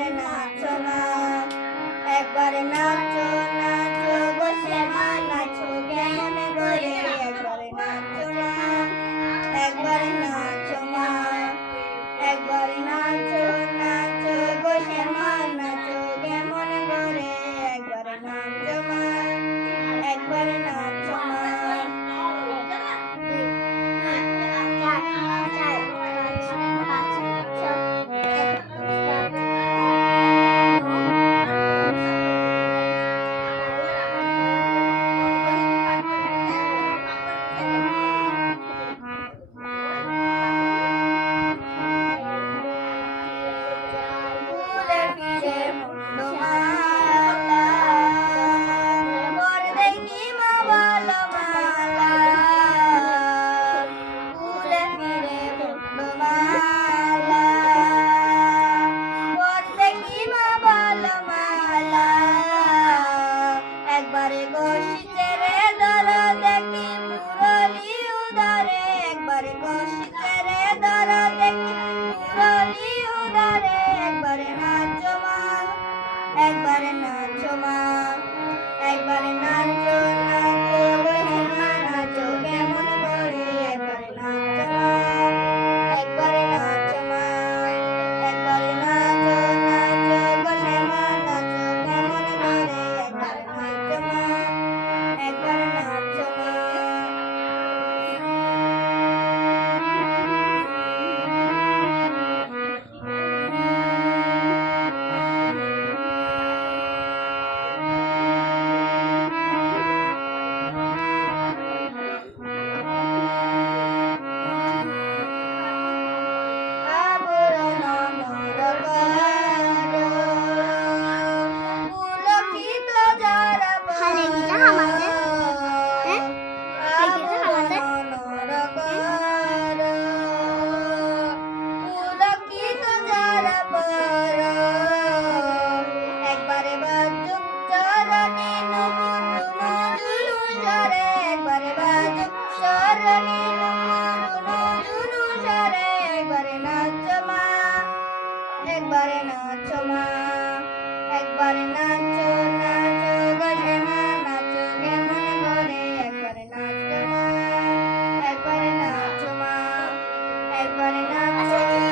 একবারে নাচো মা, একবারে নাচো নাচো বসে মা নাচো কেমন করে, একবারে নাচো মা, একবারে নাচো মা, একবারে নাচো নাচো বসে মা নাচো কেমন করে, একবারে নাচো মা, একবারে নাচো মা। একবারে গোশিতে রে ধরো দেখি মুরলি উদারে, একবারে গোশিতে রে ধরো দেখি মুরলি উদারে, একবারে নাচো মা, একবারে নাচো মা, একবারে নাচো নাচো বসে মা নাচো কেমন করে, একবারে নাচো মা, একবারে নাচো মা, একবারে নাচো নাচো বসে মা নাচো কেমন করে, একবারে নাচো মা, একবারে নাচো মা। একবারে বাজুক চরণে নুপুর নুজুলু ঝরে, একবারে বাজুক চরণে নুপুর নুজুলু ঝরে, একবারে নাচো মা, একবারে নাচো মা, একবারে নাচো নাচো বসে মা নাচো কেমন করে, একবারে নাচো মা, একবারে নাচো মা, একবারে নাচো।